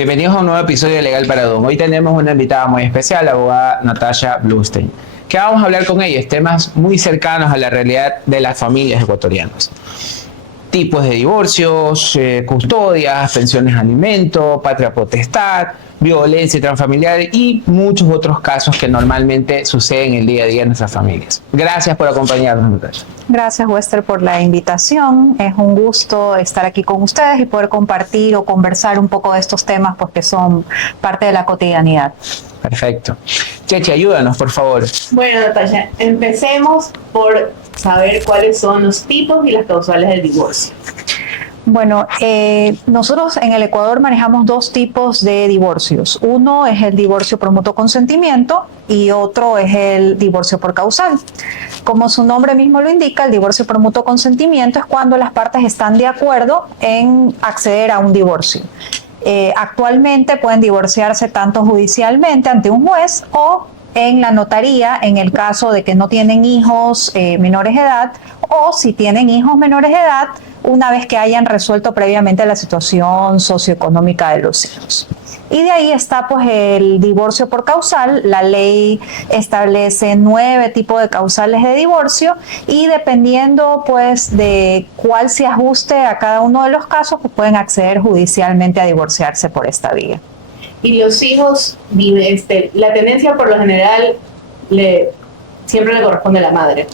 Bienvenidos a un nuevo episodio de Legal para Dom. Hoy tenemos una invitada muy especial, la abogada Natasha Bluestein, que vamos a hablar con ella temas muy cercanos a la realidad de las familias ecuatorianas. Tipos de divorcios, custodias, pensiones de alimento, patria potestad, violencia transfamiliar y muchos otros casos que normalmente suceden el día a día en nuestras familias. Gracias por acompañarnos, Natasha. Gracias, Wester, por la invitación. Es un gusto estar aquí con ustedes y poder compartir o conversar un poco de estos temas porque son parte de la cotidianidad. Perfecto. Chechi, ayúdanos, por favor. Bueno, Natasha, empecemos por saber cuáles son los tipos y las causales del divorcio. Bueno, nosotros en el Ecuador manejamos dos tipos de divorcios. Uno es el divorcio por mutuo consentimiento y otro es el divorcio por causal. Como su nombre mismo lo indica, el divorcio por mutuo consentimiento es cuando las partes están de acuerdo en acceder a un divorcio. Actualmente pueden divorciarse tanto judicialmente ante un juez o en la notaría en el caso de que no tienen hijos menores de edad, o si tienen hijos menores de edad, una vez que hayan resuelto previamente la situación socioeconómica de los hijos. Y de ahí está pues el divorcio por causal. La ley establece 9 tipos de causales de divorcio y dependiendo pues de cuál se ajuste a cada uno de los casos, pues pueden acceder judicialmente a divorciarse por esta vía. Y los hijos, la tendencia por lo general siempre le corresponde a la madre,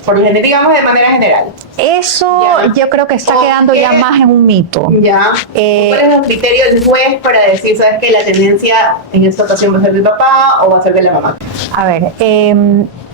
digamos de manera general. Eso ya. Yo creo que está quedando ya más en un mito. Ya. ¿Cuál es el criterio del juez para decir, sabes que la tendencia en esta ocasión va a ser del papá o va a ser de la mamá? A ver,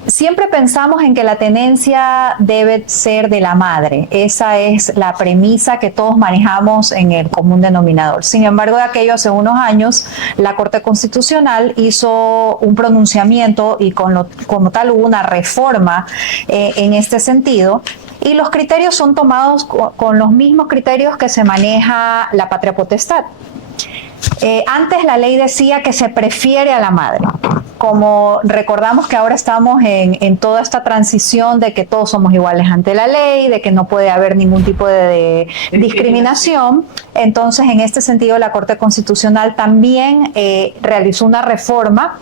siempre pensamos en que la tenencia debe ser de la madre. Esa es la premisa que todos manejamos en el común denominador. Sin embargo, de aquello hace unos años, la Corte Constitucional hizo un pronunciamiento y como tal hubo una reforma en este sentido. Y los criterios son tomados con los mismos criterios que se maneja la patria potestad. Antes la ley decía que se prefiere a la madre. Como recordamos que ahora estamos en toda esta transición de que todos somos iguales ante la ley, de que no puede haber ningún tipo de discriminación, entonces en este sentido la Corte Constitucional también realizó una reforma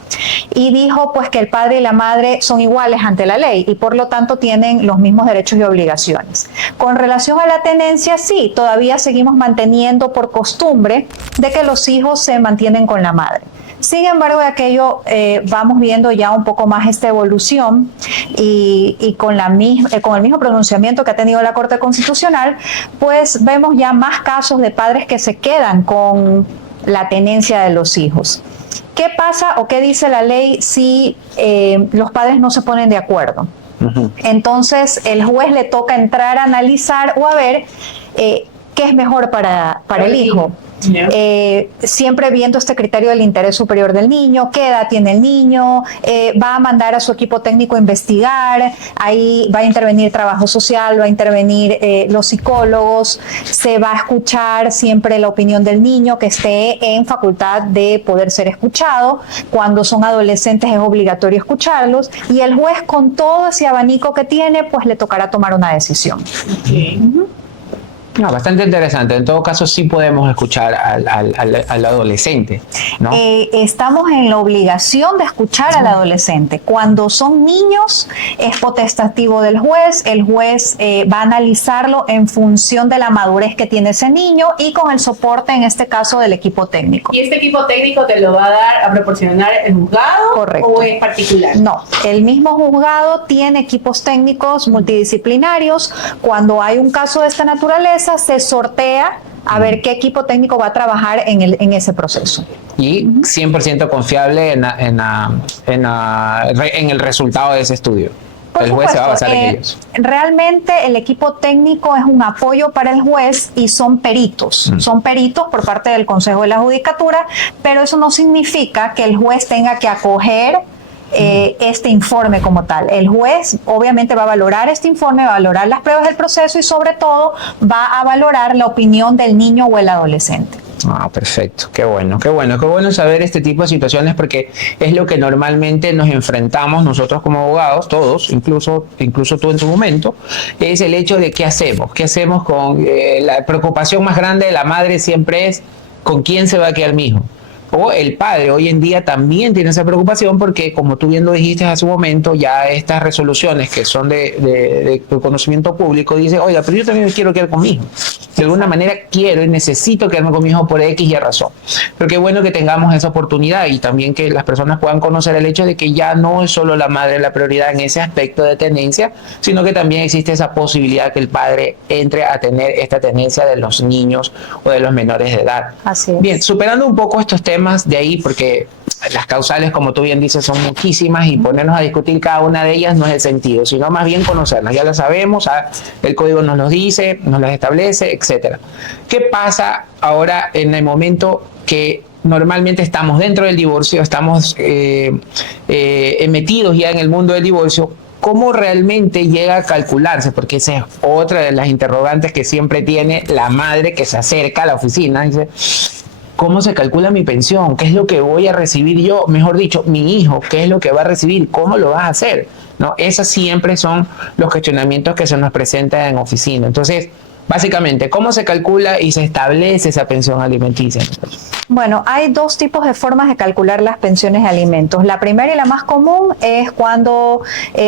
y dijo pues que el padre y la madre son iguales ante la ley y por lo tanto tienen los mismos derechos y obligaciones. Con relación a la tenencia, sí, todavía seguimos manteniendo por costumbre de que los hijos se mantienen con la madre. Sin embargo, de aquello vamos viendo ya un poco más esta evolución y con el mismo pronunciamiento que ha tenido la Corte Constitucional, pues vemos ya más casos de padres que se quedan con la tenencia de los hijos. ¿Qué pasa o qué dice la ley si los padres no se ponen de acuerdo? Entonces, el juez le toca entrar a analizar o a ver qué es mejor para el hijo. Siempre viendo este criterio del interés superior del niño, qué edad tiene el niño, va a mandar a su equipo técnico a investigar, ahí va a intervenir trabajo social, va a intervenir los psicólogos, se va a escuchar siempre la opinión del niño que esté en facultad de poder ser escuchado. Cuando son adolescentes es obligatorio escucharlos y el juez con todo ese abanico que tiene pues le tocará tomar una decisión. No, bastante interesante. En todo caso, sí podemos escuchar al adolescente, ¿no? Estamos en la obligación de escuchar al adolescente. Cuando son niños, es potestativo del juez. El juez va a analizarlo en función de la madurez que tiene ese niño y con el soporte, en este caso, del equipo técnico. ¿Y este equipo técnico te lo va a dar a proporcionar el juzgado? Correcto. ¿O es particular? No, el mismo juzgado tiene equipos técnicos multidisciplinarios. Cuando hay un caso de esta naturaleza, se sortea a ver qué equipo técnico va a trabajar en ese proceso. Y 100% confiable en el resultado de ese estudio. El juez se va a basar en ellos. Realmente el equipo técnico es un apoyo para el juez y son peritos. Son peritos por parte del Consejo de la Judicatura, pero eso no significa que el juez tenga que acoger este informe como tal. El juez obviamente va a valorar este informe, va a valorar las pruebas del proceso y sobre todo va a valorar la opinión del niño o el adolescente. Ah, perfecto. Qué bueno saber este tipo de situaciones porque es lo que normalmente nos enfrentamos nosotros como abogados, todos, incluso tú en tu momento, es el hecho de qué hacemos con la preocupación más grande de la madre siempre es con quién se va a quedar mi hijo. o el padre hoy en día también tiene esa preocupación porque, como tú bien lo dijiste hace un momento, ya estas resoluciones que son de conocimiento público dice, oiga, pero yo también me quiero quedar con mi hijo. De alguna manera quiero y necesito quedarme con mi hijo por X y Y razón. Pero qué bueno que tengamos esa oportunidad y también que las personas puedan conocer el hecho de que ya no es solo la madre la prioridad en ese aspecto de tenencia, sino que también existe esa posibilidad que el padre entre a tener esta tenencia de los niños o de los menores de edad. Así es. Bien, superando un poco estos temas de ahí, porque las causales, como tú bien dices, son muchísimas y ponernos a discutir cada una de ellas no es el sentido, sino más bien conocerlas. Ya las sabemos, el código nos los dice, nos las establece, etcétera. ¿Qué pasa ahora en el momento que normalmente estamos dentro del divorcio, estamos metidos ya en el mundo del divorcio? ¿Cómo realmente llega a calcularse? Porque esa es otra de las interrogantes que siempre tiene la madre que se acerca a la oficina. Dice, ¿cómo se calcula mi pensión? ¿Qué es lo que voy a recibir yo? Mejor dicho, mi hijo, ¿qué es lo que va a recibir? ¿Cómo lo vas a hacer? ¿No? Esos siempre son los cuestionamientos que se nos presentan en oficina. Entonces, básicamente, ¿cómo se calcula y se establece esa pensión alimenticia? Bueno, hay dos tipos de formas de calcular las pensiones de alimentos. La primera y la más común es cuando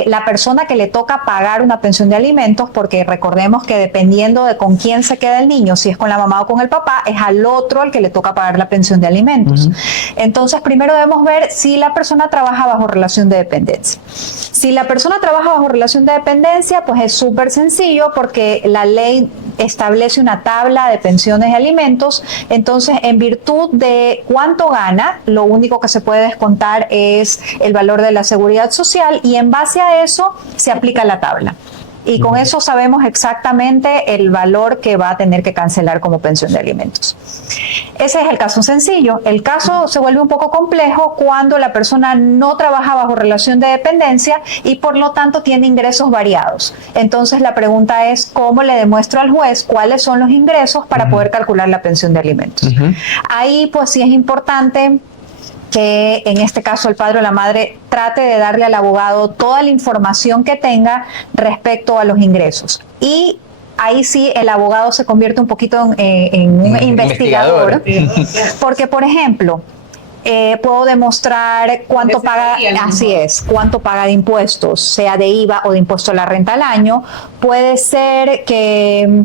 la persona que le toca pagar una pensión de alimentos, porque recordemos que dependiendo de con quién se queda el niño, si es con la mamá o con el papá, es al otro al que le toca pagar la pensión de alimentos. Entonces, primero debemos ver si la persona trabaja bajo relación de dependencia. Si la persona trabaja bajo relación de dependencia, pues es súper sencillo porque la ley establece una tabla de pensiones de alimentos. Entonces, en virtud de cuánto gana, lo único que se puede descontar es el valor de la seguridad social y en base a eso se aplica la tabla. Y con eso sabemos exactamente el valor que va a tener que cancelar como pensión de alimentos. Ese es el caso sencillo. El caso se vuelve un poco complejo cuando la persona no trabaja bajo relación de dependencia y por lo tanto tiene ingresos variados. Entonces la pregunta es, ¿cómo le demuestro al juez cuáles son los ingresos para poder calcular la pensión de alimentos? Ahí pues sí es importante que en este caso el padre o la madre trate de darle al abogado toda la información que tenga respecto a los ingresos. Y ahí sí el abogado se convierte un poquito en un investigador. Porque, por ejemplo, puedo demostrar cuánto paga, así es, cuánto paga de impuestos, sea de IVA o de impuesto a la renta al año. Puede ser que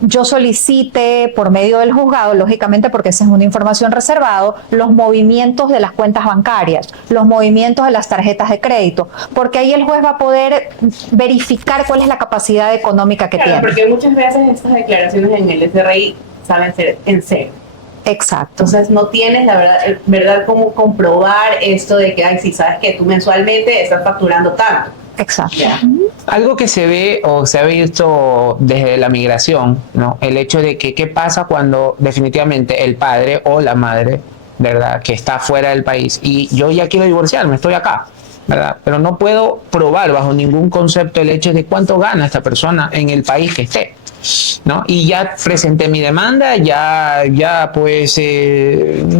yo solicite por medio del juzgado, lógicamente porque esa es una información reservada, los movimientos de las cuentas bancarias, los movimientos de las tarjetas de crédito, porque ahí el juez va a poder verificar cuál es la capacidad económica que tiene. Porque muchas veces estas declaraciones en el SRI saben ser en cero. Exacto. Entonces no tienes la verdad cómo comprobar esto de que, ay, sí, sabes que tú mensualmente estás facturando tanto. Exacto. Yeah. Algo que se ve o se ha visto desde la migración, ¿no? El hecho de que qué pasa cuando definitivamente el padre o la madre, ¿verdad?, que está fuera del país y yo ya quiero divorciarme, estoy acá, ¿verdad? Pero no puedo probar bajo ningún concepto el hecho de cuánto gana esta persona en el país que esté, ¿no? Y ya presenté mi demanda, ya pues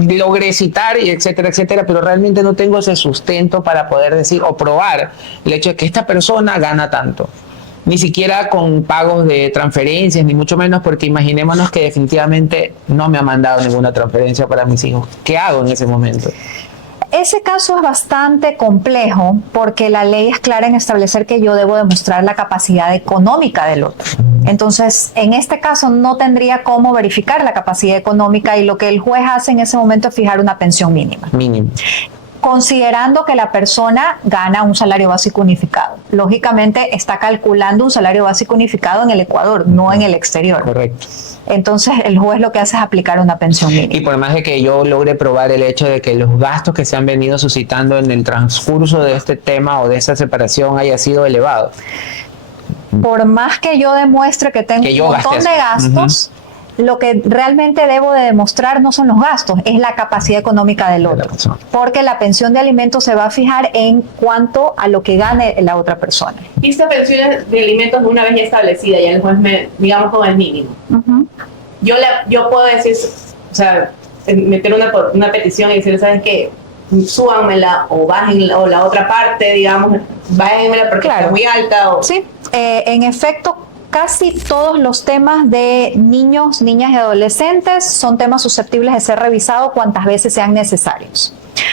logré citar, y etcétera, etcétera, pero realmente no tengo ese sustento para poder decir o probar el hecho de que esta persona gana tanto. Ni siquiera con pagos de transferencias, ni mucho menos, porque imaginémonos que definitivamente no me ha mandado ninguna transferencia para mis hijos. ¿Qué hago en ese momento? Ese caso es bastante complejo porque la ley es clara en establecer que yo debo demostrar la capacidad económica del otro. Entonces, en este caso no tendría cómo verificar la capacidad económica y lo que el juez hace en ese momento es fijar una pensión mínima. Mínimo. Considerando que la persona gana un salario básico unificado. Lógicamente está calculando un salario básico unificado en el Ecuador, no en el exterior. Correcto. Entonces el juez lo que hace es aplicar una pensión mínima. Y por más de que yo logre probar el hecho de que los gastos que se han venido suscitando en el transcurso de este tema o de esa separación haya sido elevado. Por más que yo demuestre que tengo un montón de gastos, lo que realmente debo de demostrar no son los gastos, es la capacidad económica del otro. Porque la pensión de alimentos se va a fijar en cuanto a lo que gane la otra persona. Y esta pensión de alimentos una vez ya establecida, ya el juez digamos con el mínimo. Yo puedo decir, o sea, meter una petición y decir, ¿sabes qué? Súbanmela o bájenla, o la otra parte, digamos, bájenmela porque está muy alta. Sí, en efecto, Casi todos los temas de niños, niñas y adolescentes son temas susceptibles de ser revisados cuantas veces sean necesarios.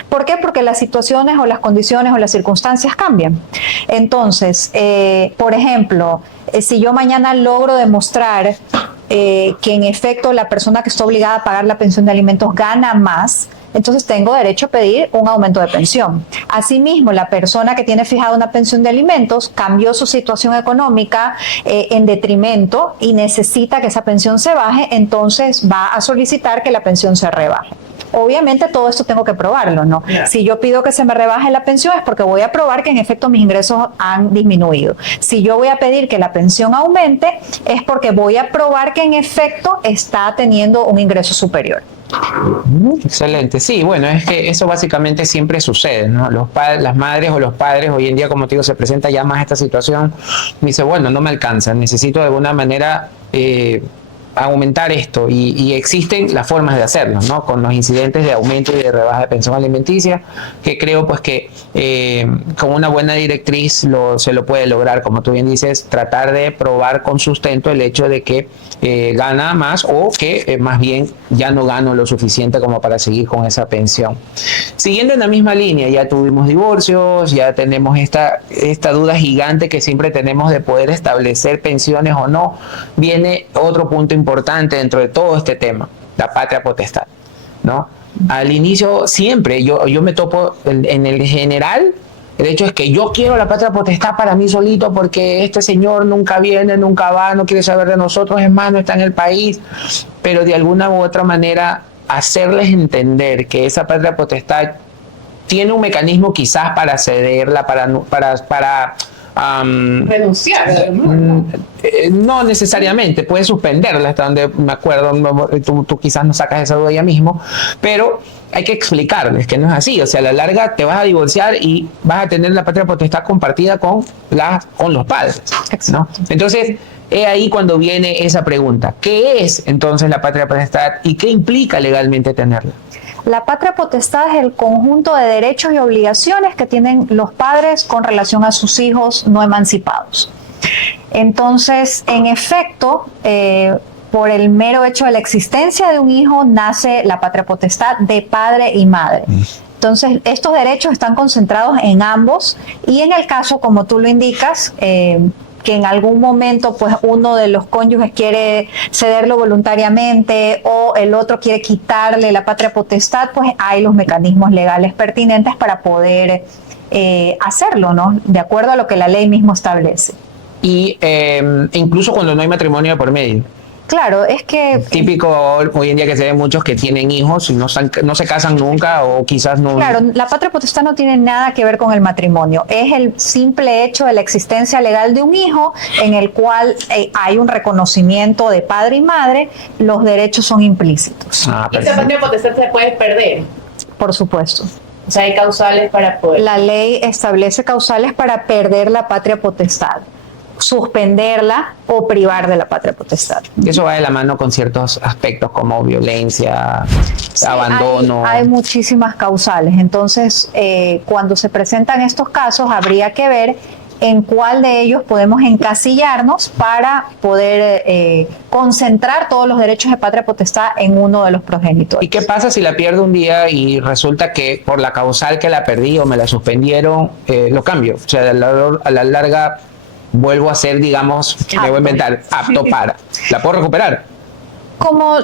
¿Por qué? Porque las situaciones o las condiciones o las circunstancias cambian. Entonces, por ejemplo, si yo mañana logro demostrar que en efecto la persona que está obligada a pagar la pensión de alimentos gana más, entonces tengo derecho a pedir un aumento de pensión. Asimismo, la persona que tiene fijada una pensión de alimentos cambió su situación económica en detrimento y necesita que esa pensión se baje, entonces va a solicitar que la pensión se rebaje. Obviamente todo esto tengo que probarlo, ¿no? Yeah. Si yo pido que se me rebaje la pensión es porque voy a probar que en efecto mis ingresos han disminuido. Si yo voy a pedir que la pensión aumente es porque voy a probar que en efecto está teniendo un ingreso superior. Excelente, sí, bueno, es que eso básicamente siempre sucede, ¿no? Las madres o los padres hoy en día, como te digo, se presenta ya más esta situación, me dice, bueno, no me alcanza, necesito de alguna manera aumentar esto y existen las formas de hacerlo, ¿no? Con los incidentes de aumento y de rebaja de pensión alimenticia, que creo pues que con una buena directriz se lo puede lograr, como tú bien dices, tratar de probar con sustento el hecho de que gana más o que más bien ya no gano lo suficiente como para seguir con esa pensión. Siguiendo en la misma línea, ya tuvimos divorcios, ya tenemos esta duda gigante que siempre tenemos de poder establecer pensiones o no. Viene otro punto importante dentro de todo este tema, la patria potestad, ¿no? Al inicio siempre yo me topo en el general. El hecho es que yo quiero la patria potestad para mí solito porque este señor nunca viene, nunca va, no quiere saber de nosotros, es más, no está en el país. Pero de alguna u otra manera hacerles entender que esa patria potestad tiene un mecanismo quizás para cederla, para renunciar. No necesariamente, puedes suspenderla, hasta donde me acuerdo, tú quizás no sacas esa duda ya mismo, pero hay que explicarles que no es así. O sea, a la larga te vas a divorciar y vas a tener la patria potestad compartida con los padres, ¿no? Entonces, es ahí cuando viene esa pregunta. ¿Qué es entonces la patria potestad y qué implica legalmente tenerla? La patria potestad es el conjunto de derechos y obligaciones que tienen los padres con relación a sus hijos no emancipados. Entonces, en efecto, por el mero hecho de la existencia de un hijo, nace la patria potestad de padre y madre. Entonces, estos derechos están concentrados en ambos y en el caso, como tú lo indicas, que en algún momento pues uno de los cónyuges quiere cederlo voluntariamente o el otro quiere quitarle la patria potestad, pues hay los mecanismos legales pertinentes para poder hacerlo, ¿no? De acuerdo a lo que la ley mismo establece. Y incluso cuando no hay matrimonio de por medio. Claro, es que... Típico hoy en día que se ven muchos que tienen hijos y no se casan nunca o quizás no... Claro, la patria potestad no tiene nada que ver con el matrimonio. Es el simple hecho de la existencia legal de un hijo en el cual hay un reconocimiento de padre y madre, los derechos son implícitos. ¿Y esa patria potestad se puede perder? Por supuesto. O sea, hay causales para poder... La ley establece causales para perder la patria potestad, suspenderla o privar de la patria potestad. Eso va de la mano con ciertos aspectos como violencia, sí, abandono. Hay muchísimas causales. Entonces, cuando se presentan estos casos, habría que ver en cuál de ellos podemos encasillarnos para poder concentrar todos los derechos de patria potestad en uno de los progenitores. ¿Y qué pasa si la pierdo un día y resulta que por la causal que la perdí o me la suspendieron, lo cambio? O sea, a la larga vuelvo a ser, digamos, me voy a inventar, apto para. ¿La puedo recuperar? Como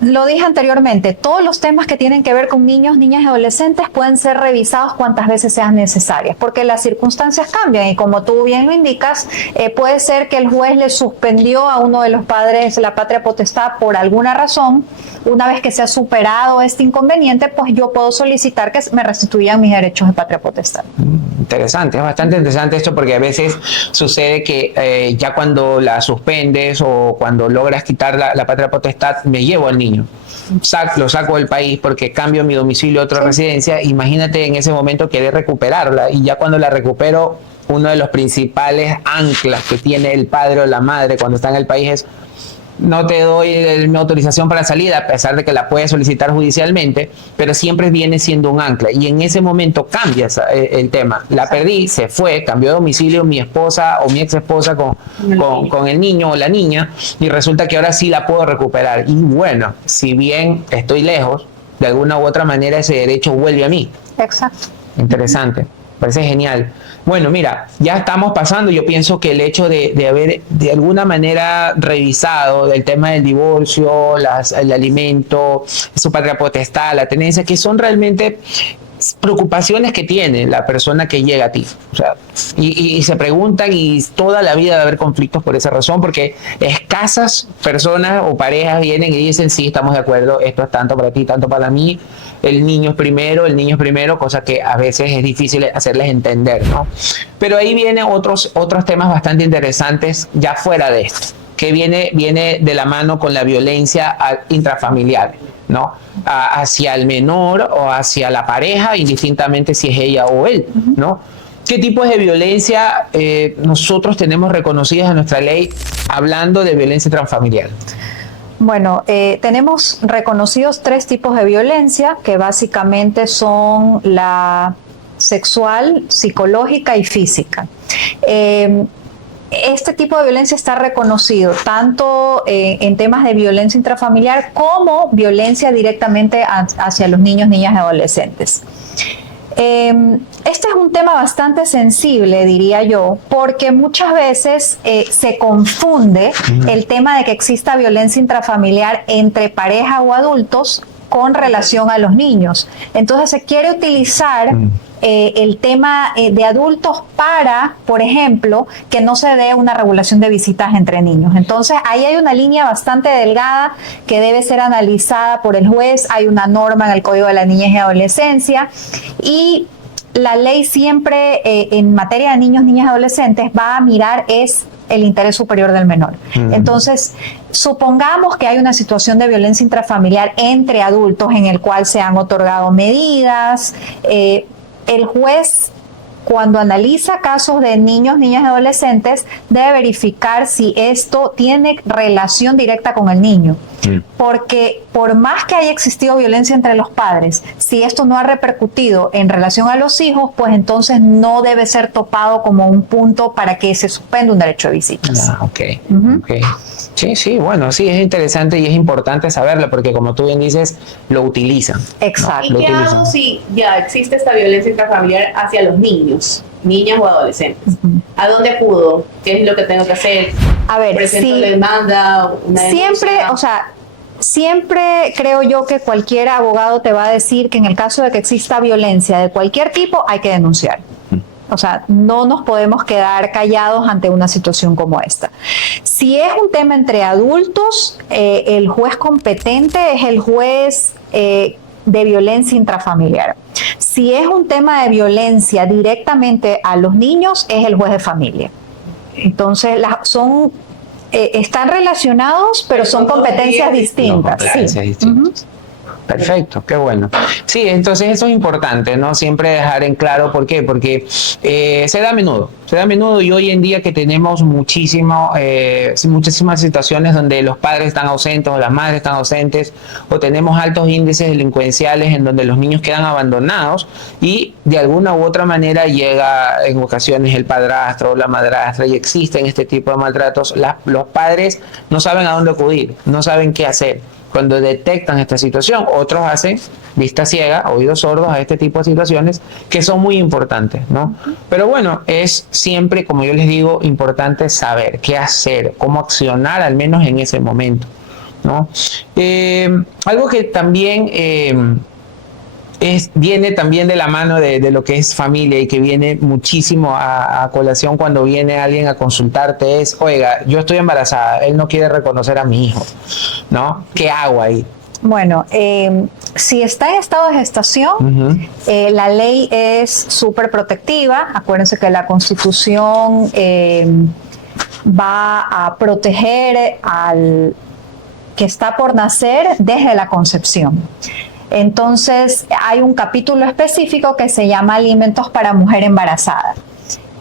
lo dije anteriormente, todos los temas que tienen que ver con niños, niñas y adolescentes pueden ser revisados cuantas veces sean necesarias, porque las circunstancias cambian y como tú bien lo indicas, puede ser que el juez le suspendió a uno de los padres la patria potestad por alguna razón. Una vez que se ha superado este inconveniente, pues yo puedo solicitar que me restituyan mis derechos de patria potestad. Interesante, es bastante interesante esto porque a veces sucede que ya cuando la suspendes o cuando logras quitar la patria potestad, me llevo al niño. Lo saco del país porque cambio mi domicilio a otra residencia. Imagínate en ese momento querer recuperarla y ya cuando la recupero, uno de los principales anclas que tiene el padre o la madre cuando está en el país es no te doy mi autorización para salida, a pesar de que la puedes solicitar judicialmente, pero siempre viene siendo un ancla. Y en ese momento cambia el tema. La perdí, se fue, cambió de domicilio mi esposa o mi ex esposa con el niño o la niña, y resulta que ahora sí la puedo recuperar. Y bueno, si bien estoy lejos, de alguna u otra manera ese derecho vuelve a mí. Exacto. Interesante, parece genial. Bueno, mira, ya estamos pasando. Yo pienso que el hecho de haber de alguna manera revisado el tema del divorcio, el alimento, su patria potestad, la tenencia, que son realmente preocupaciones que tiene la persona que llega a ti. O sea, y se preguntan, y toda la vida va a haber conflictos por esa razón, porque escasas personas o parejas vienen y dicen, sí, estamos de acuerdo, esto es tanto para ti, tanto para mí, el niño es primero, cosa que a veces es difícil hacerles entender, ¿no? Pero ahí vienen otros temas bastante interesantes ya fuera de esto, que viene de la mano con la violencia intrafamiliar, ¿no? Hacia el menor o hacia la pareja, indistintamente si es ella o él, ¿no? ¿Qué tipos de violencia nosotros tenemos reconocidas en nuestra ley hablando de violencia transfamiliar? Bueno, tenemos reconocidos 3 tipos de violencia, que básicamente son la sexual, psicológica y física. Este tipo de violencia está reconocido tanto en temas de violencia intrafamiliar como violencia directamente hacia los niños, niñas y adolescentes. Este es un tema bastante sensible, diría yo, porque muchas veces se confunde el tema de que exista violencia intrafamiliar entre pareja o adultos con relación a los niños. Entonces se quiere utilizar el tema de adultos para, por ejemplo, que no se dé una regulación de visitas entre niños. Entonces ahí hay una línea bastante delgada que debe ser analizada por el juez. Hay una norma en el Código de la Niñez y Adolescencia, y la ley siempre en materia de niños, niñas y adolescentes va a mirar es el interés superior del menor. Entonces, supongamos que hay una situación de violencia intrafamiliar entre adultos en el cual se han otorgado medidas. El juez, cuando analiza casos de niños, niñas y adolescentes, debe verificar si esto tiene relación directa con el niño. Porque por más que haya existido violencia entre los padres, si esto no ha repercutido en relación a los hijos, pues entonces no debe ser topado como un punto para que se suspenda un derecho de visitas. Okay. Sí, bueno, sí, es interesante y es importante saberlo, porque como tú bien dices, lo utilizan. Exacto. ¿Y qué hago si ya existe esta violencia intrafamiliar hacia los niños, niñas o adolescentes? ¿A dónde acudo? ¿Qué es lo que tengo que hacer? A ver, ¿Presento la demanda? Siempre creo yo que cualquier abogado te va a decir que en el caso de que exista violencia de cualquier tipo hay que denunciar. O sea, no nos podemos quedar callados ante una situación como esta. Si es un tema entre adultos, el juez competente es el juez de violencia intrafamiliar. Si es un tema de violencia directamente a los niños, es el juez de familia. Entonces, están relacionados, pero son competencias distintas. Competencias distintas. Perfecto, qué bueno. Sí, entonces eso es importante, ¿no? Siempre dejar en claro por qué, porque se da a menudo, y hoy en día que tenemos muchísimas situaciones donde los padres están ausentes o las madres están ausentes, o tenemos altos índices delincuenciales en donde los niños quedan abandonados y de alguna u otra manera llega en ocasiones el padrastro o la madrastra y existen este tipo de maltratos. Los padres no saben a dónde acudir, no saben qué hacer. Cuando detectan esta situación, otros hacen vista ciega, oídos sordos a este tipo de situaciones que son muy importantes, ¿no? Pero bueno, es siempre, como yo les digo, importante saber qué hacer, cómo accionar al menos en ese momento, ¿no? Algo que también viene también de la mano de lo que es familia y que viene muchísimo a colación cuando viene alguien a consultarte es, oiga, yo estoy embarazada, él no quiere reconocer a mi hijo, ¿no? ¿Qué hago ahí? Bueno, si está en estado de gestación, la ley es súper protectiva. Acuérdense que la Constitución va a proteger al que está por nacer desde la concepción. Entonces, hay un capítulo específico que se llama Alimentos para Mujer Embarazada.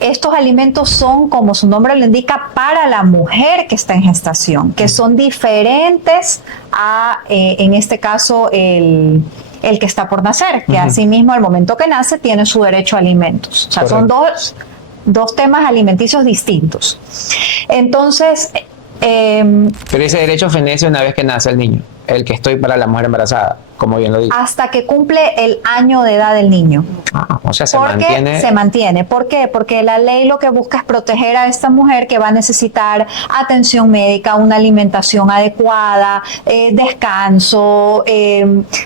estos alimentos son, como su nombre lo indica, para la mujer que está en gestación, que son diferentes a, en este caso, el que está por nacer, que asimismo al momento que nace tiene su derecho a alimentos. O sea, son dos temas alimenticios distintos. Entonces, Pero ese derecho fenece una vez que nace el niño, el que estoy para la mujer embarazada, como bien lo dice. hasta que cumple el año de edad del niño. O sea, se ¿Por qué mantiene. se mantiene? ¿Por qué? Porque la ley lo que busca es proteger a esta mujer que va a necesitar atención médica, una alimentación adecuada, descanso,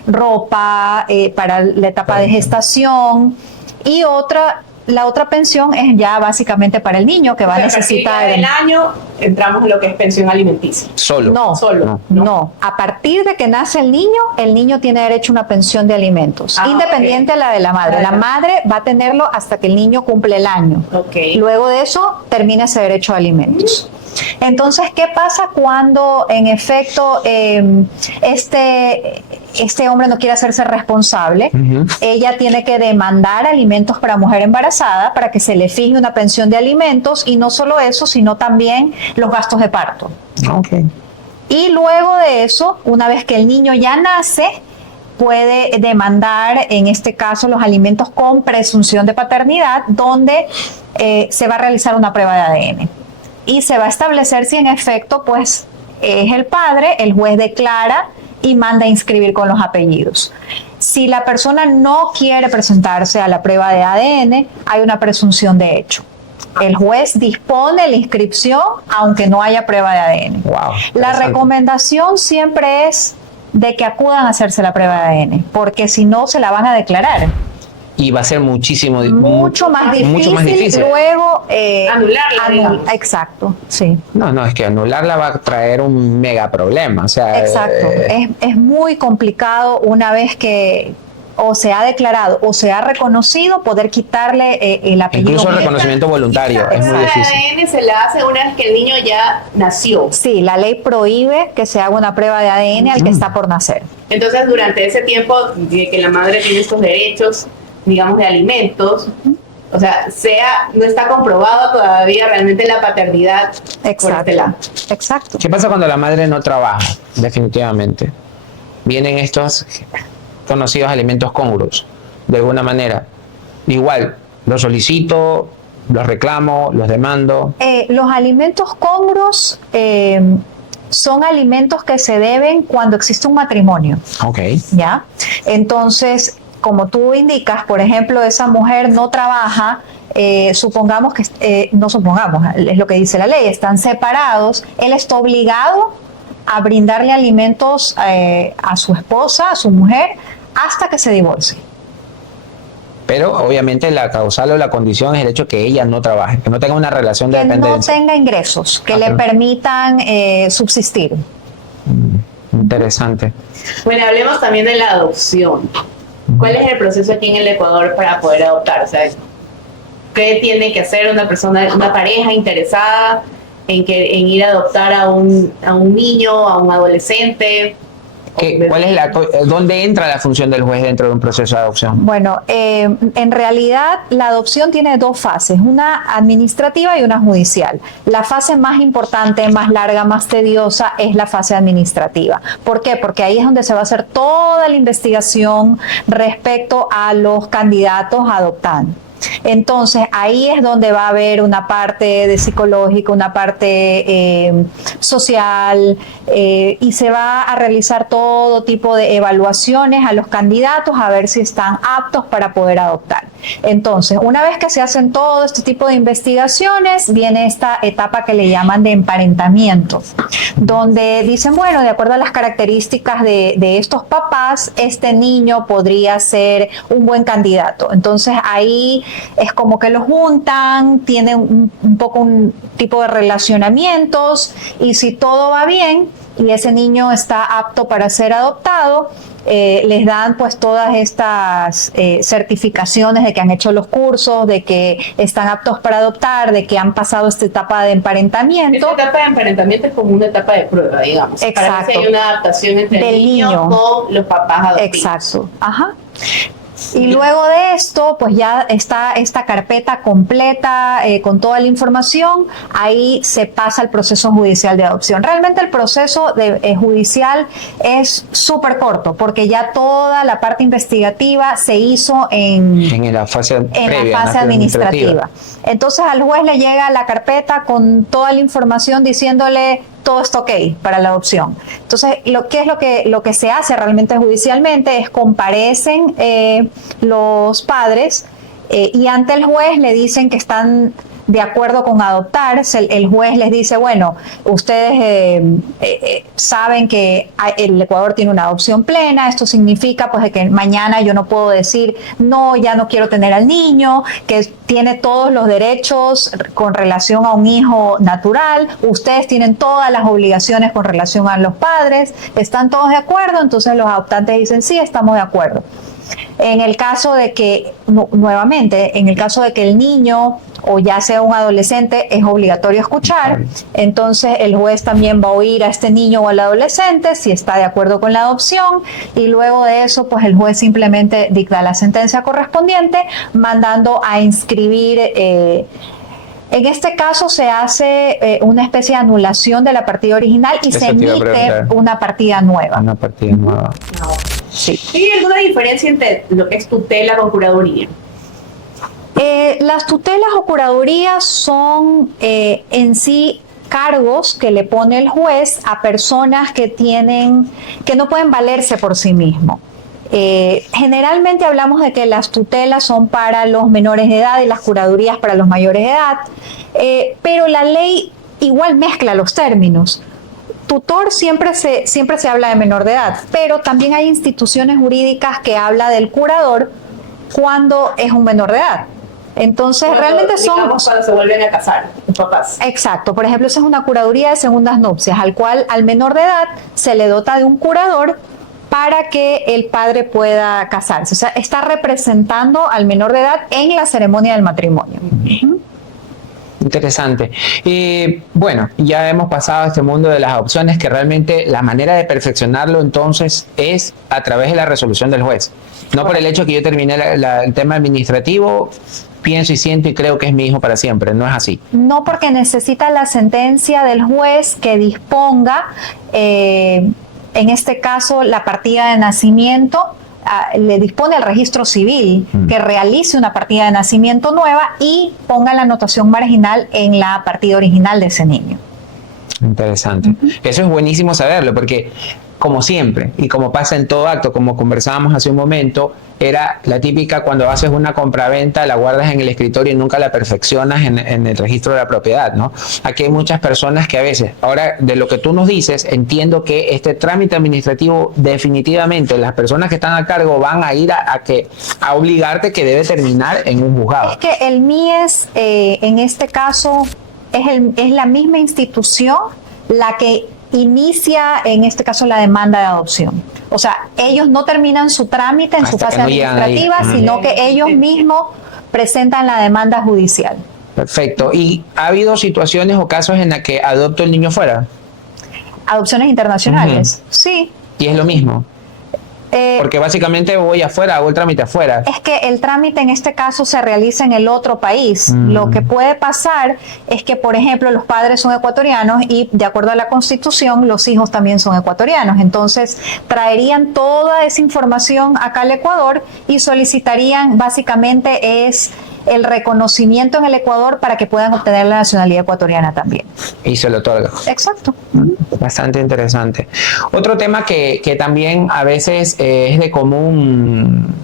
ropa para la etapa de gestación y la otra pensión es ya básicamente para el niño que va a necesitar. El año entramos en lo que es pensión alimenticia. Solo. No. A partir de que nace el niño tiene derecho a una pensión de alimentos, independiente a la de la madre. La madre va a tenerlo hasta que el niño cumple el año. Luego de eso termina ese derecho a alimentos. Entonces, ¿qué pasa cuando en efecto este hombre no quiere hacerse responsable? Ella tiene que demandar alimentos para mujer embarazada para que se le fije una pensión de alimentos, y no solo eso, sino también los gastos de parto. Y luego de eso, una vez que el niño ya nace, puede demandar, en este caso, los alimentos con presunción de paternidad, donde se va a realizar una prueba de ADN. Y se va a establecer si en efecto pues es el padre. El juez declara y manda a inscribir con los apellidos. Si la persona no quiere presentarse a la prueba de ADN, hay una presunción de hecho. El juez dispone la inscripción aunque no haya prueba de ADN. La recomendación siempre es de que acudan a hacerse la prueba de ADN, porque si no se la van a declarar. Y va a ser mucho más difícil luego anularla. Exacto, sí. No, es que anularla va a traer un mega problema. O sea, exacto. Es muy complicado una vez que o se ha declarado o se ha reconocido poder quitarle el apellido. Incluso el reconocimiento voluntario es muy difícil. La ADN se la hace una vez que el niño ya nació. Sí, la ley prohíbe que se haga una prueba de ADN al que está por nacer. Entonces, durante ese tiempo de que la madre tiene estos derechos, digamos, de alimentos, o sea, no está comprobado todavía realmente la paternidad por este lado. Exacto. ¿Qué pasa cuando la madre no trabaja? Definitivamente. Vienen estos conocidos alimentos congruos, de alguna manera. Igual, los solicito, los reclamo, los demando. Los alimentos congruos son alimentos que se deben cuando existe un matrimonio. ¿Ya? Entonces, como tú indicas, por ejemplo, esa mujer no trabaja, supongamos que, no supongamos, es lo que dice la ley, están separados, él está obligado a brindarle alimentos a su esposa, a su mujer, hasta que se divorcie. Pero obviamente la causal o la condición es el hecho que ella no trabaje, que no tenga una relación de dependencia. Que no tenga ingresos que le permitan subsistir. Interesante. Bueno, hablemos también de la adopción. ¿Cuál es el proceso aquí en el Ecuador para poder adoptar? O sea, ¿qué tiene que hacer una pareja interesada en ir a adoptar a un niño, a un adolescente? ¿Dónde entra la función del juez dentro de un proceso de adopción? Bueno, en realidad la adopción tiene dos fases, una administrativa y una judicial. La fase más importante, más larga, más tediosa es la fase administrativa. ¿Por qué? Porque ahí es donde se va a hacer toda la investigación respecto a los candidatos a adoptar. Entonces ahí es donde va a haber una parte de psicológica, una parte social, y se va a realizar todo tipo de evaluaciones a los candidatos a ver si están aptos para poder adoptar. Entonces, una vez que se hacen todo este tipo de investigaciones, viene esta etapa que le llaman de emparentamiento, donde dicen, bueno, de acuerdo a las características de estos papás, este niño podría ser un buen candidato. Entonces ahí es como que los juntan, tienen un poco un tipo de relacionamientos, y si todo va bien y ese niño está apto para ser adoptado, les dan pues todas estas certificaciones de que han hecho los cursos, de que están aptos para adoptar, de que han pasado esta etapa de emparentamiento. Esta etapa de emparentamiento es como una etapa de prueba, digamos. Exacto. Para ver si hay una adaptación entre el niño con los papás adoptivos. Exacto. Ajá. Y luego de esto, pues ya está esta carpeta completa con toda la información, ahí se pasa al proceso judicial de adopción. Realmente el proceso judicial es súper corto, porque ya toda la parte investigativa se hizo en la fase administrativa. Entonces al juez le llega la carpeta con toda la información diciéndole todo está ok para la adopción. Entonces, ¿qué es lo que se hace realmente judicialmente? Es comparecen los padres y ante el juez le dicen que están de acuerdo con adoptar. El juez les dice, bueno, ustedes saben que el Ecuador tiene una adopción plena, esto significa pues de que mañana yo no puedo decir, no, ya no quiero tener al niño, que tiene todos los derechos con relación a un hijo natural, ustedes tienen todas las obligaciones con relación a los padres, ¿están todos de acuerdo? Entonces los adoptantes dicen, sí, estamos de acuerdo. En el caso de que, nuevamente, en el caso de que el niño o ya sea un adolescente es obligatorio escuchar, entonces el juez también va a oír a este niño o al adolescente si está de acuerdo con la adopción y luego de eso pues el juez simplemente dicta la sentencia correspondiente mandando a inscribir. En este caso se hace una especie de anulación de la partida original y se emite una partida nueva. Una partida nueva. No. Sí. ¿Hay alguna diferencia entre lo que es tutela con curaduría? Las tutelas o curadurías son en sí cargos que le pone el juez a personas que no pueden valerse por sí mismos. Generalmente hablamos de que las tutelas son para los menores de edad y las curadurías para los mayores de edad, pero la ley igual mezcla los términos. Tutor siempre se habla de menor de edad, pero también hay instituciones jurídicas que habla del curador cuando es un menor de edad. Entonces, realmente son... cuando se vuelven a casar, los papás. Exacto. Por ejemplo, esa es una curaduría de segundas nupcias, al cual al menor de edad se le dota de un curador para que el padre pueda casarse. O sea, está representando al menor de edad en la ceremonia del matrimonio. Interesante. Bueno, ya hemos pasado a este mundo de las adopciones, que realmente la manera de perfeccionarlo entonces es a través de la resolución del juez. No por el hecho que yo terminé el tema administrativo, pienso y siento y creo que es mi hijo para siempre. No es así. No, porque necesita la sentencia del juez que disponga, en este caso, la partida de nacimiento. Le dispone al registro civil que realice una partida de nacimiento nueva y ponga la anotación marginal en la partida original de ese niño. Interesante. Eso es buenísimo saberlo, porque como siempre, y como pasa en todo acto, como conversábamos hace un momento, era la típica cuando haces una compraventa, la guardas en el escritorio y nunca la perfeccionas en el registro de la propiedad, ¿no? Aquí hay muchas personas que a veces, ahora de lo que tú nos dices, entiendo que este trámite administrativo definitivamente las personas que están a cargo van a ir a obligarte que debe terminar en un juzgado. Es que el MIES, en este caso, es la misma institución la que inicia, en este caso, la demanda de adopción. O sea, ellos no terminan su trámite en su fase administrativa, sino que ellos mismos presentan la demanda judicial. Perfecto. ¿Y ha habido situaciones o casos en las que adopto el niño fuera? Adopciones internacionales, sí. ¿Y es lo mismo? Porque básicamente voy afuera, hago el trámite afuera. Es que el trámite en este caso se realiza en el otro país. Lo que puede pasar es que, por ejemplo, los padres son ecuatorianos y, de acuerdo a la Constitución, los hijos también son ecuatorianos. Entonces, traerían toda esa información acá al Ecuador y solicitarían, básicamente, el reconocimiento en el Ecuador para que puedan obtener la nacionalidad ecuatoriana también. Y se lo otorga. Exacto. Bastante interesante. Otro tema que también a veces es de común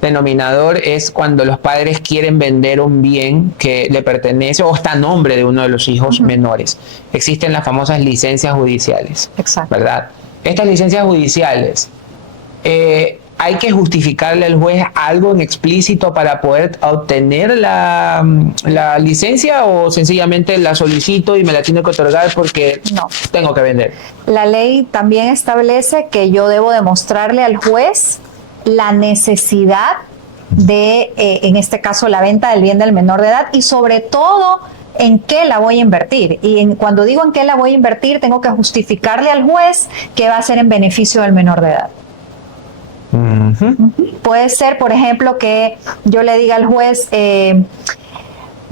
denominador es cuando los padres quieren vender un bien que le pertenece o está a nombre de uno de los hijos menores. Existen las famosas licencias judiciales. Exacto. ¿Verdad? Estas licencias judiciales, ¿hay que justificarle al juez algo en explícito para poder obtener la licencia o sencillamente la solicito y me la tiene que otorgar porque no tengo que vender? La ley también establece que yo debo demostrarle al juez la necesidad de, en este caso, la venta del bien del menor de edad y sobre todo en qué la voy a invertir. Y cuando digo en qué la voy a invertir, tengo que justificarle al juez que va a ser en beneficio del menor de edad. Puede ser, por ejemplo, que yo le diga al juez,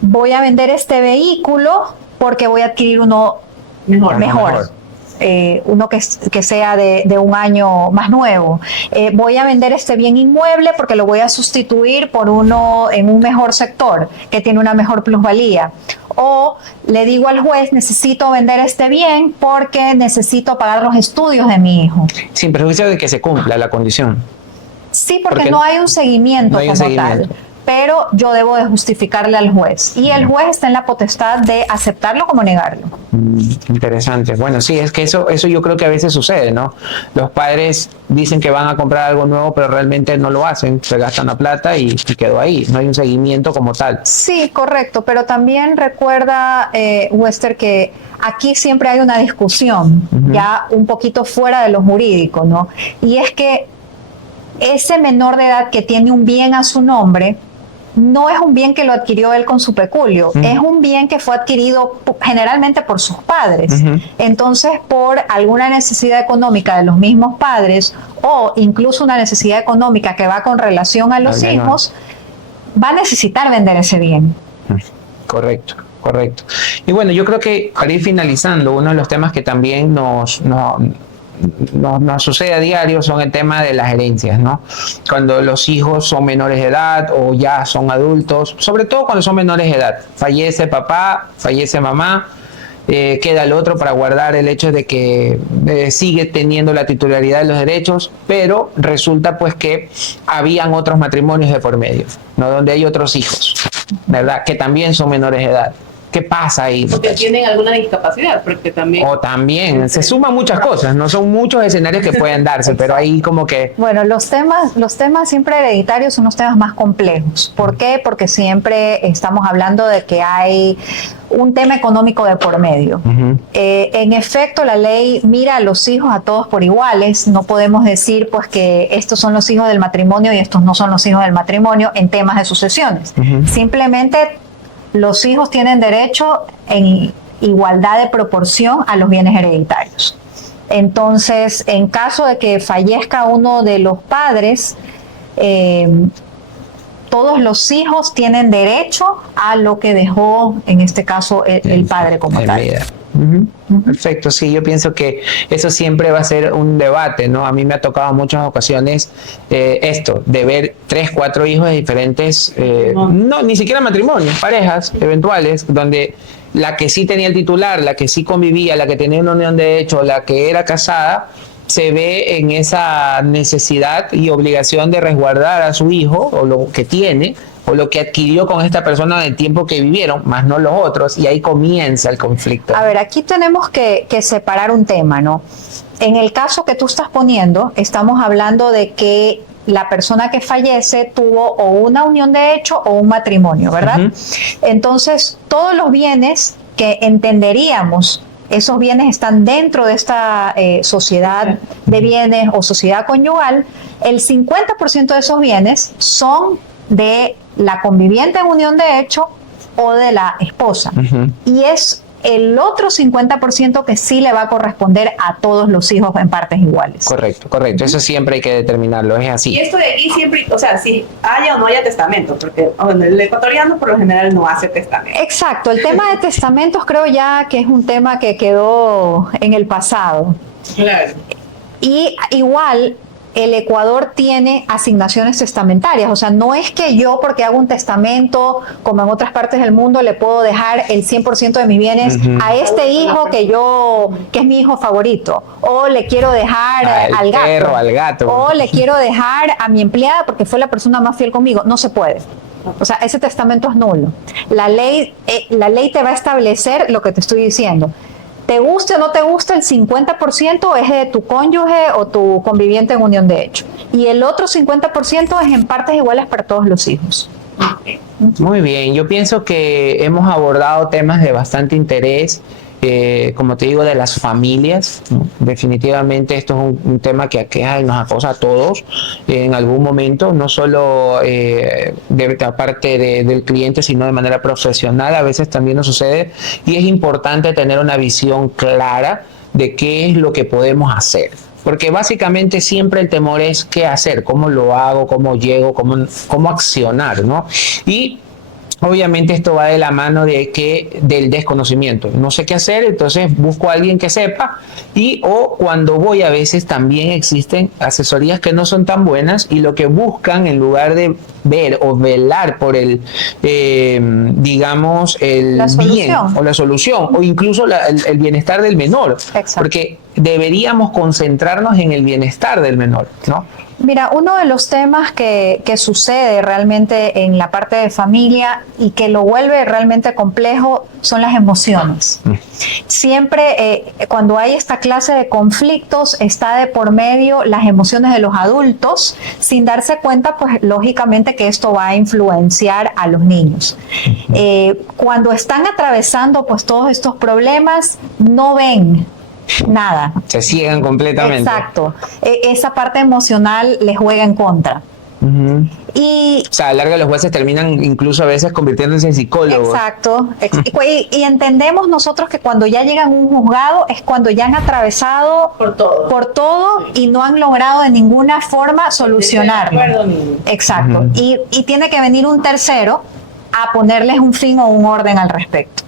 voy a vender este vehículo porque voy a adquirir uno mejor. Uno que sea de un año más nuevo. Voy a vender este bien inmueble porque lo voy a sustituir por uno en un mejor sector, que tiene una mejor plusvalía. O le digo al juez, necesito vender este bien porque necesito pagar los estudios de mi hijo. Sin perjuicio de que se cumpla la condición. Sí, porque no hay un seguimiento como tal. Pero yo debo de justificarle al juez. Y el juez está en la potestad de aceptarlo como negarlo. Interesante. Bueno, sí, es que eso yo creo que a veces sucede, ¿no? Los padres dicen que van a comprar algo nuevo, pero realmente no lo hacen. Se gastan la plata y quedó ahí. No hay un seguimiento como tal. Sí, correcto. Pero también recuerda, Wester, que aquí siempre hay una discusión, ya un poquito fuera de lo jurídico, ¿no? Y es que ese menor de edad que tiene un bien a su nombre, no es un bien que lo adquirió él con su peculio, es un bien que fue adquirido generalmente por sus padres. Entonces, por alguna necesidad económica de los mismos padres o incluso una necesidad económica que va con relación a los hijos, va a necesitar vender ese bien. Correcto. Y bueno, yo creo que para ir finalizando, uno de los temas que también nos sucede a diario son el tema de las herencias, ¿no? Cuando los hijos son menores de edad o ya son adultos, sobre todo cuando son menores de edad, fallece papá, fallece mamá, queda el otro para guardar el hecho de que sigue teniendo la titularidad de los derechos, pero resulta pues que habían otros matrimonios de por medio, ¿no? Donde hay otros hijos, ¿verdad? Que también son menores de edad. ¿Qué pasa ahí? Porque tienen alguna discapacidad, porque también... O también, se suman muchas cosas, no son muchos escenarios que pueden darse, pero ahí como que... Bueno, los temas siempre hereditarios son los temas más complejos. ¿Por qué? Porque siempre estamos hablando de que hay un tema económico de por medio. En efecto, la ley mira a los hijos a todos por iguales. No podemos decir pues que estos son los hijos del matrimonio y estos no son los hijos del matrimonio en temas de sucesiones. Simplemente los hijos tienen derecho en igualdad de proporción a los bienes hereditarios. Entonces, en caso de que fallezca uno de los padres, todos los hijos tienen derecho a lo que dejó, en este caso, el padre como tal. Perfecto, sí, yo pienso que eso siempre va a ser un debate, ¿no? A mí me ha tocado en muchas ocasiones esto, de ver 3, 4 hijos de diferentes, no, ni siquiera matrimonios, parejas eventuales, donde la que sí tenía el titular, la que sí convivía, la que tenía una unión de hecho, la que era casada, se ve en esa necesidad y obligación de resguardar a su hijo, o lo que tiene, o lo que adquirió con esta persona en el tiempo que vivieron, más no los otros, y ahí comienza el conflicto. A ver, aquí tenemos que separar un tema, ¿no? En el caso que tú estás poniendo, estamos hablando de que la persona que fallece tuvo o una unión de hecho o un matrimonio, ¿verdad? Entonces, todos los bienes que entenderíamos, esos bienes están dentro de esta sociedad de bienes o sociedad conyugal, el 50% de esos bienes son de la conviviente en unión de hecho o de la esposa. Y es el otro 50% que sí le va a corresponder a todos los hijos en partes iguales. Correcto. Eso siempre hay que determinarlo, es así. Y esto de aquí siempre, o sea, si haya o no haya testamento, porque bueno, el ecuatoriano por lo general no hace testamento. Exacto, el tema de testamentos creo ya que es un tema que quedó en el pasado. Claro. Y igual el Ecuador tiene asignaciones testamentarias, o sea, no es que yo porque hago un testamento, como en otras partes del mundo, le puedo dejar el 100% de mis bienes a este hijo que es mi hijo favorito, o le quiero dejar al gato, perro, al gato, o le quiero dejar a mi empleada porque fue la persona más fiel conmigo. No se puede. O sea, ese testamento es nulo. La ley te va a establecer lo que te estoy diciendo. Te guste o no te guste, el 50% es de tu cónyuge o tu conviviente en unión de hecho. Y el otro 50% es en partes iguales para todos los hijos. Muy bien, yo pienso que hemos abordado temas de bastante interés, como te digo, de las familias, ¿no? Definitivamente esto es un tema que aqueja y nos acosa a todos en algún momento, no solo de parte del cliente, sino de manera profesional. A veces también nos sucede y es importante tener una visión clara de qué es lo que podemos hacer. porque básicamente siempre el temor es qué hacer, cómo lo hago, cómo llego, cómo accionar, ¿no? Y obviamente esto va de la mano del desconocimiento. No sé qué hacer, entonces busco a alguien que sepa, o cuando voy, a veces también existen asesorías que no son tan buenas y lo que buscan, en lugar de ver o velar por digamos, el bien o la solución o incluso el bienestar del menor. Exacto. Porque deberíamos concentrarnos en el bienestar del menor, ¿no? Mira, uno de los temas que sucede realmente en la parte de familia y que lo vuelve realmente complejo son las emociones. Siempre cuando hay esta clase de conflictos está de por medio las emociones de los adultos, sin darse cuenta, pues lógicamente que esto va a influenciar a los niños. Cuando están atravesando pues todos estos problemas, no ven nada. Se ciegan completamente. Exacto. Esa parte emocional les juega en contra. Y, o sea, a la larga los jueces terminan incluso a veces convirtiéndose en psicólogos. Exacto. Y entendemos nosotros que cuando ya llegan a un juzgado es cuando ya han atravesado por todo y no han logrado de ninguna forma solucionarlo. Exacto. Y tiene que venir un tercero a ponerles un fin o un orden al respecto.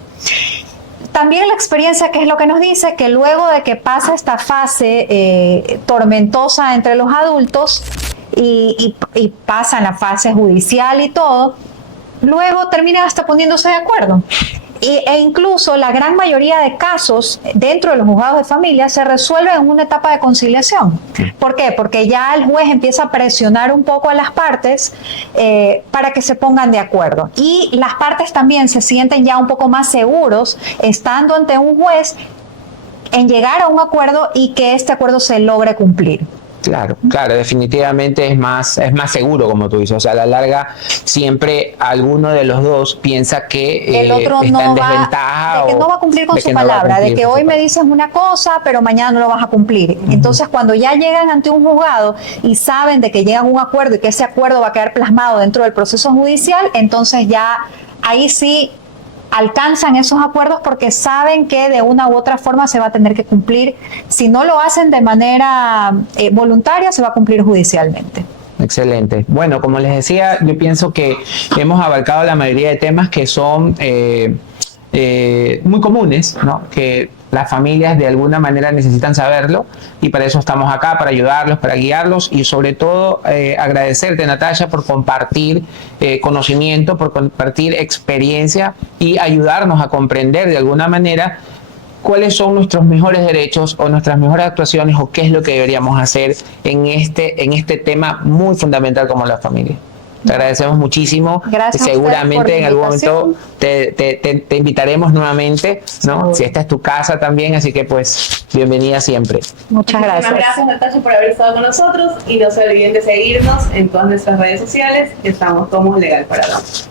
También la experiencia, que es lo que nos dice, que luego de que pasa esta fase tormentosa entre los adultos y pasan la fase judicial y todo, luego terminan hasta poniéndose de acuerdo. E incluso la gran mayoría de casos dentro de los juzgados de familia se resuelven en una etapa de conciliación. ¿Por qué? Porque ya el juez empieza a presionar un poco a las partes para que se pongan de acuerdo. Y las partes también se sienten ya un poco más seguros estando ante un juez en llegar a un acuerdo y que este acuerdo se logre cumplir. Claro, definitivamente es más seguro, como tú dices. O sea, a la larga siempre alguno de los dos piensa que el otro está en desventaja, de que no va a cumplir con su palabra, de que hoy me dices una cosa, pero mañana no lo vas a cumplir. Entonces, cuando ya llegan ante un juzgado y saben de que llegan a un acuerdo y que ese acuerdo va a quedar plasmado dentro del proceso judicial, entonces ya ahí sí alcanzan esos acuerdos porque saben que de una u otra forma se va a tener que cumplir. Si no lo hacen de manera voluntaria, se va a cumplir judicialmente. Excelente. Bueno, como les decía, yo pienso que hemos abarcado la mayoría de temas que son muy comunes, ¿no? Que las familias de alguna manera necesitan saberlo y para eso estamos acá, para ayudarlos, para guiarlos y sobre todo agradecerte, Natasha, por compartir conocimiento, por compartir experiencia y ayudarnos a comprender de alguna manera cuáles son nuestros mejores derechos o nuestras mejores actuaciones o qué es lo que deberíamos hacer en este tema muy fundamental como la familia. Te agradecemos muchísimo. Gracias. Seguramente en algún momento te invitaremos nuevamente, ¿no? Si esta es tu casa también, así que pues bienvenida siempre. Muchas gracias. Gracias, Natasha, por haber estado con nosotros y no se olviden de seguirnos en todas nuestras redes sociales. Estamos como Legal para Damas.